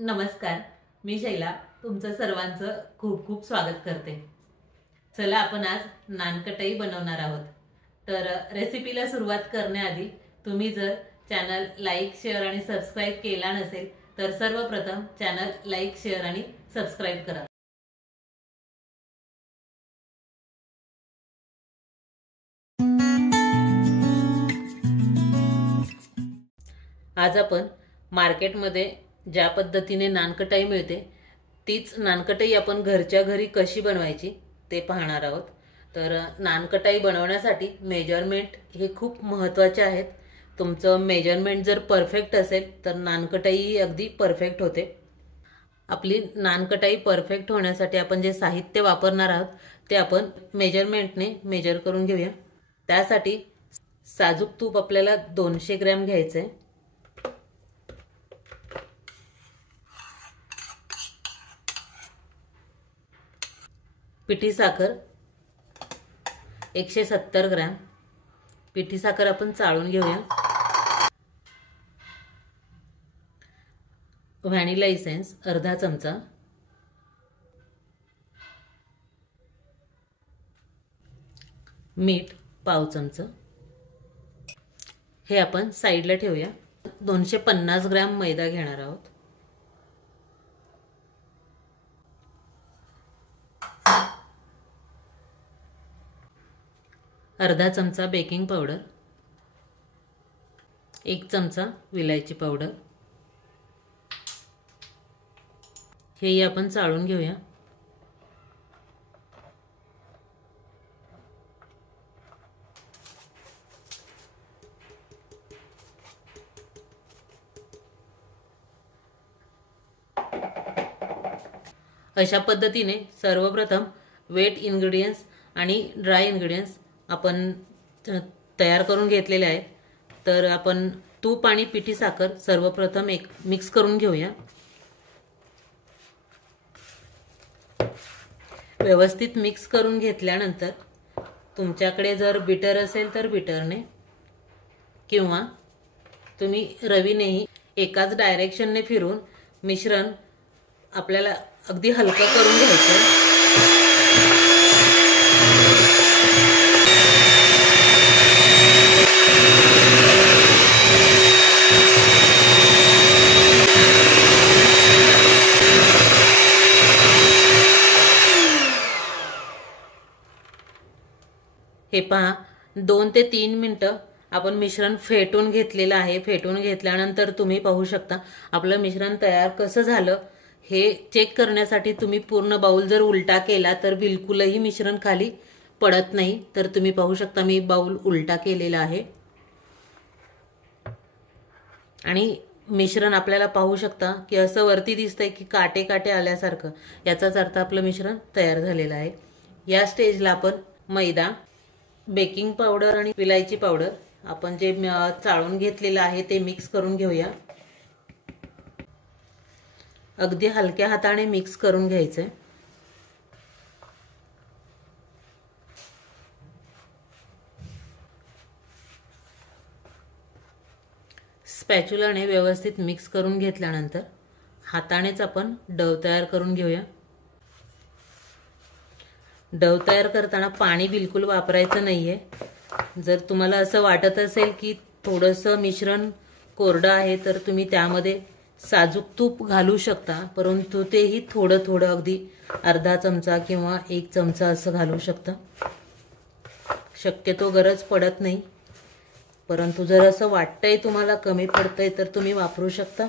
नमस्कार, मी शैला तुमचं सर्वांचं खूप खूप स्वागत करते। चला आपण आज नानकटाई बनवणार आहोत। तर रेसिपीला सुरुवात करण्याआधी तुम्ही जर चॅनल लाईक शेअर आणि सबस्क्राइब केला नसेल तर सर्वप्रथम चॅनल लाईक शेअर आणि सबस्क्राइब करा। आज आपण मार्केटमध्ये ज्या पद्धतीने नानकटाई मिळते तीच नानकटाई आपण घरच्या घरी कशी बनवायची ते पाहणार आहोत। तर नानकटाई बनवण्यासाठी मेजरमेंट हे खूप महत्त्वाचे आहेत। तुमचं मेजरमेंट जर परफेक्ट असेल तर नानकटाई अगदी परफेक्ट होते। आपली नानकटाई परफेक्ट होण्यासाठी आपण जे साहित्य वापरणार आहोत ते आपण मेजरमेंटने मेजर करून घेऊया। त्यासाठी साजूक तूप आपल्याला 200 ग्रॅम घ्यायचे आहे। पिठी साखर 170 ग्रॅम। पिठी साखर आपण चाळून घेऊया। व्हॅनिला इसेन्स अर्धा चमचा। मीठ पाव चमचा। हे आपण साइडला ठेवूया। 250 ग्रॅम मैदा घेणार आहोत। अर्धा चमचा बेकिंग पावडर। 1 चमचा विलायची पावडर। हे आपण चाळून घेऊया। अशा पद्धतीने सर्वप्रथम वेट इन्ग्रेडियंट्स आणि ड्राय इन्ग्रेडियंट्स आपण तयार करून घेतलेले आहेत। तर आपण तूप आणि पिठी साखर सर्वप्रथम एक मिक्स करून घेऊया। व्यवस्थित मिक्स करून घेतल्यानंतर तुमच्याकडे जर बीटर असेल तर बीटरने किंवा तुम्ही रवीनेही एकाच डायरेक्शनने फिरून मिश्रण आपल्याला अगदी हलका करून घ्यायचं। हे पहा 2 ते 3 मिनिटं आपण मिश्रण फेटून घेतलेलं आहे। फेटून घेतल्यानंतर तुम्ही पाहू शकता आपलं मिश्रण तयार कसं झालं हे चेक करण्यासाठी तुम्ही पूर्ण बाउल जर उलटा केला तर बिलकुलही मिश्रण खाली पडत नाही। तर तुम्ही पाहू शकता मी बाउल उलटा केलेला आहे आणि मिश्रण आपल्याला पाहू शकता की असं वरती दिसतंय की काटे काटे आल्यासारखं, याचाच अर्थ आपलं मिश्रण तयार झालेलं आहे। या स्टेजला आपण मैदा, बेकिंग पावडर आणि विलायची पावडर आपण जे चाळून घेतलेलं आहे ते मिक्स करून घेऊया। अगदी हलक्या हाताने मिक्स करून घ्यायचे। स्पॅच्युलाने व्यवस्थित मिक्स करून घेतल्यानंतर हातानेच आपण डव तयार करून घेऊया। डव तयार करताना पाणी बिलकुल वापरायचं नाहीये। जर तुम्हाला असं वाटत असेल की थोडंसं मिश्रण कोरडं आहे तर तुम्ही त्यामध्ये साजूक तूप घालू शकता, परंतु तेही थोडं थोडं अगदी अर्धा चमचा किंवा 1 चमचा असं घालू शकता। शक्यतो गरज पडत नाही, परंतु जर असं वाटतंय तुम्हाला कमी पडतंय तर तुम्ही वापरू शकता।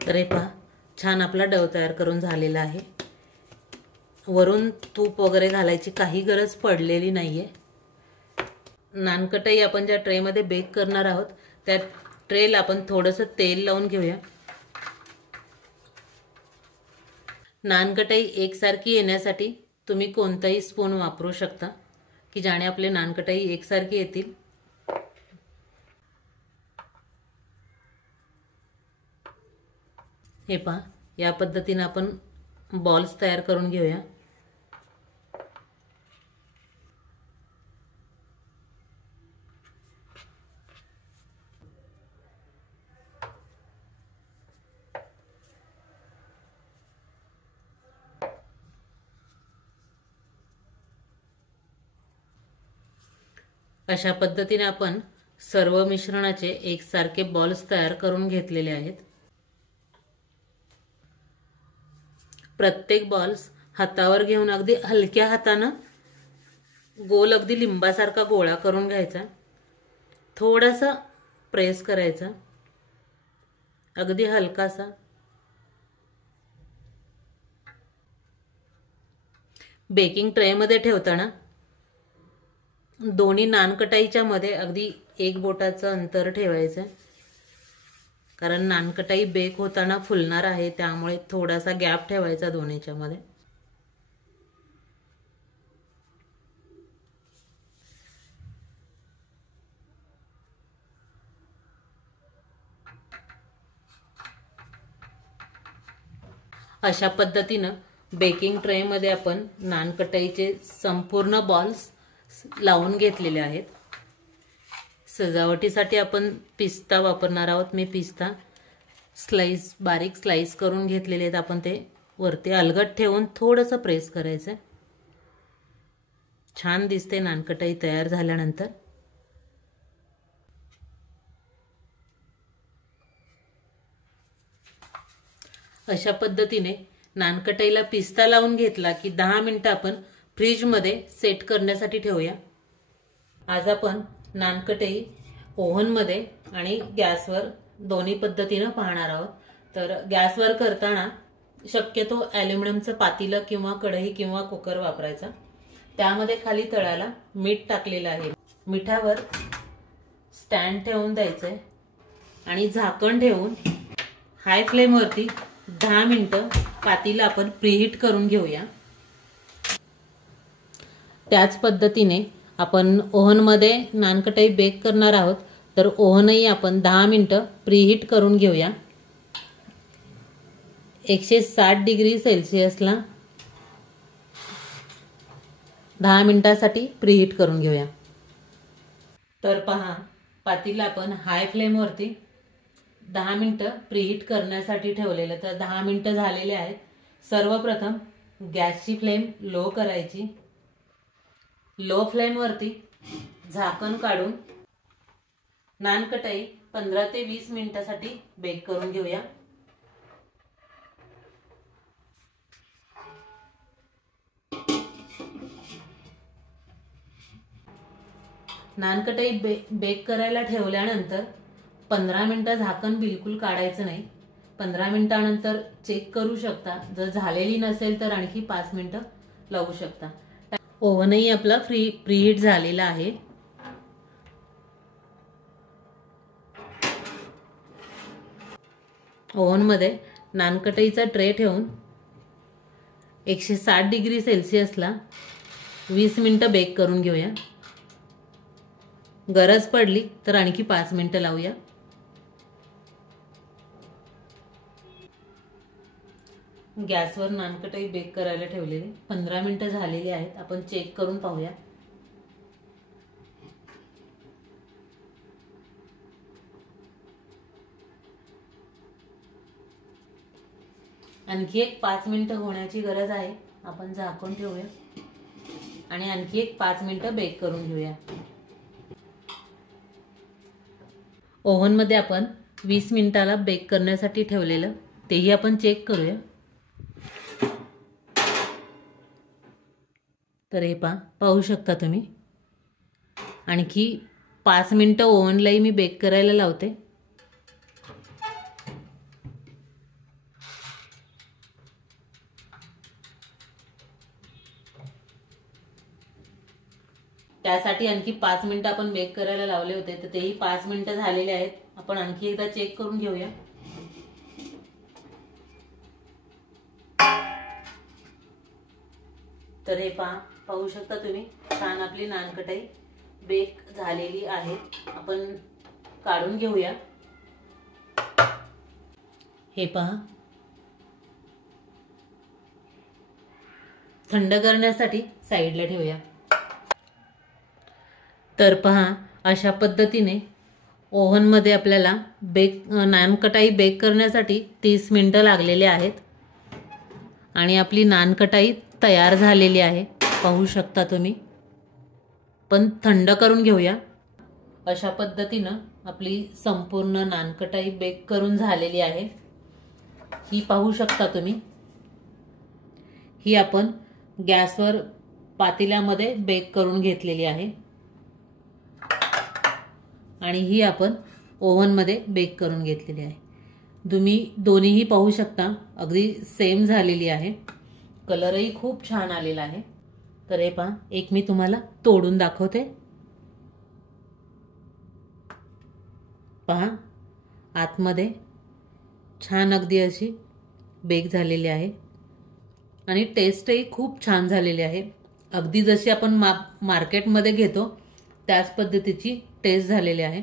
तर हे पहा छान आपला डव तयार करून झालेला आहे। वरून तूप वगैरे घालायची काही गरज पडलेली नाहीये। नानकटाई आपण ज्या ट्रे मध्ये बेक करणार आहोत त्या ट्रेला आपण थोडंसं तेल लावून घेऊया। नानकटाई एकसारखी येण्यासाठी तुम्ही कोणताही स्पून वापरू शकता की ज्याने आपले नानकटाई एकसारखी येतील। हे पहा, या पद्धतीने आपण बॉल्स तयार करून घेऊया। अशा पद्धतीने आपण सर्व मिश्रणाचे एकसारखे बॉल्स तयार करून घेतलेले आहेत। प्रत्येक बॉल्स हातावर घेऊन अगदी हलक्या हाताने गोल अगदी लिंबासारखा गोळा करून घ्यायचा। थोडासा प्रेस करायचा, अगदी हलकासा। बेकिंग ट्रे मध्ये ठेवताना दोन्ही नानकटाईच्या मध्ये अगदी 1 बोटाचं अंतर ठेवायचं, कारण नानकटाई बेक होताना फुलणार आहे, त्यामुळे थोडासा गॅप ठेवायचा दोन्हीच्या मध्ये। अशा पद्धतीने बेकिंग ट्रे मध्ये आपण नानकटाईचे संपूर्ण बॉल्स लावून घेतलेले आहेत। सजावटीसाठी आपण पिस्ता वापरणार आहोत। मी पिस्ता बारीक स्लाइस करून घेतलेले आहेत। आपण ते वरती अलगद ठेवून थोडंसं प्रेस करायचं। छान दिसते नानकटाई तयार झाल्यानंतर। अशा पद्धतीने नानकटाईला पिस्ता लावून घेतला की 10 मिनिटं आपण फ्रीज मध्ये सेट करण्यासाठी ठेवूया। आज आपण नानकटाई ओव्हन मध्ये आणि गॅसवर दोन्ही पद्धतीने पाहणार आहोत। तर गॅसवर करताना शक्यतो ॲल्युमिनियमचं पातेलं किंवा कढई किंवा कुकर वापरायचा। त्यामध्ये खाली तळाला मीठ टाकलेलं आहे। मिठावर स्टँड ठेवून द्यायचंय आणि झाकण ठेवून हाय फ्लेम वरती 10 मिनिटं पातेलं आपण प्रीहीट करून घेऊया। त्याच पद्धतीने आपण ओव्हन मध्ये नानकटाई बेक करणार आहोत, तर ओव्हनही आपण 10 मिनिटं प्रीहीट करून घेऊया। 160 डिग्री सेल्सिअसला 10 मिनिटांसाठी प्रीहीट करून घेऊया। तर पहा, पातेलं आपण हाय फ्लेम वरती 10 मिनिटं प्रीहीट करण्यासाठी ठेवलेलं। तर 10 मिनिटं झालेले आहेत। सर्वप्रथम गॅसची फ्लेम लो करायची। लो फ्लेम वरती झाकण काढून नानकटाई 15 ते 20 मिनिटांसाठी बेक करून घेऊया। नानकटाई बेक करायला ठेवल्यानंतर 15 मिनिटं झाकण बिलकुल काढायचं नाही। 15 मिनिटांनंतर चेक करू शकता। जर झालेली नसेल तर आणखी 5 मिनिटं लावू शकता। ओव्हनही आपला प्रीहीट झालेला आहे। ओव्हन मध्ये नानकटाईचा ट्रे ठेवून 160 डिग्री सेल्सिअसला 20 मिनिटं बेक करून घेऊया। गरज पडली तर आणखी 5 मिनिटं लावूया। गॅसवर नानकटाई बेक करायला ठेवलेली 15 मिनिटं झालेली आहेत। आपण चेक करून पाहूया। आणखी एक 5 मिनिटं होण्याची गरज आहे। आपण झाकून ठेवूया आणि आणखी एक 5 मिनिटं बेक करून घेऊया। ओव्हन मध्ये आपण 20 मिनिटाला बेक करण्यासाठी ठेवलेलं तेही आपण चेक करूया। तर हे पाहू शकता तुम्ही। आणखी 5 मिनिटं ओव्हनलाही मी बेक करायला लावते। त्यासाठी आणखी 5 मिनिटं आपण बेक करायला लावले होते, तर तेही 5 मिनिटं झालेले आहेत। आपण आणखी एकदा चेक करून घेऊया। तर हे पाहू शकता तुम्ही, छान आपली नानकटाई बेक झालेली आहे। आपण काढून घेऊया। हे पहा, थंड करण्यासाठी साईडला ठेवूया। तर पहा, अशा पद्धतीने ओव्हनमध्ये आपल्याला नानकटाई बेक करण्यासाठी 30 मिनिटं लागलेले आहेत आणि आपली नानकटाई तयार झालेली आहे, पाहू शकता तुम्ही। पण थंड करून घेऊया। अशा पद्धतीनं आपली संपूर्ण नानकटाई बेक करून झालेली आहे, ही पाहू शकता तुम्ही। ही आपण गॅसवर पातेल्यामध्ये बेक करून घेतलेली आहे आणि ही आपण ओव्हनमध्ये बेक करून घेतलेली आहे। तुम्ही दोन्हीही पाहू शकता, अगदी सेम झालेली आहे, कलरही खूप छान आलेला आहे। तर हे पहा, एक मी तुम्हाला तोडून दाखवते। पहा, आतमध्ये छान अगदी अशी बेक झालेली आहे आणि टेस्टही खूप छान झालेली आहे, अगदी जशी आपण मार्केटमध्ये घेतो त्याच पद्धतीची टेस्ट झालेली आहे।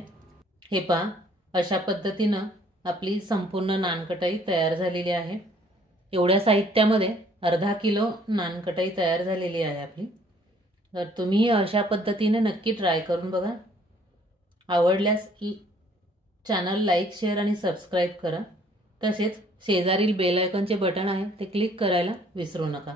हे पहा, अशा पद्धतीनं आपली संपूर्ण नानकटाई तयार झालेली आहे। एवढ्या साहित्यामध्ये अर्धा किलो नानकटाई तयार झालेली आहे आपली। तर तुम्ही अशा पद्धतीने नक्की ट्राय करून बघा। आवडल्यास चॅनल लाईक, शेअर आणि सबस्क्राईब करा। तसेच शेजारील बेल आयकॉनचे बटन आहे ते क्लिक करायला विसरू नका।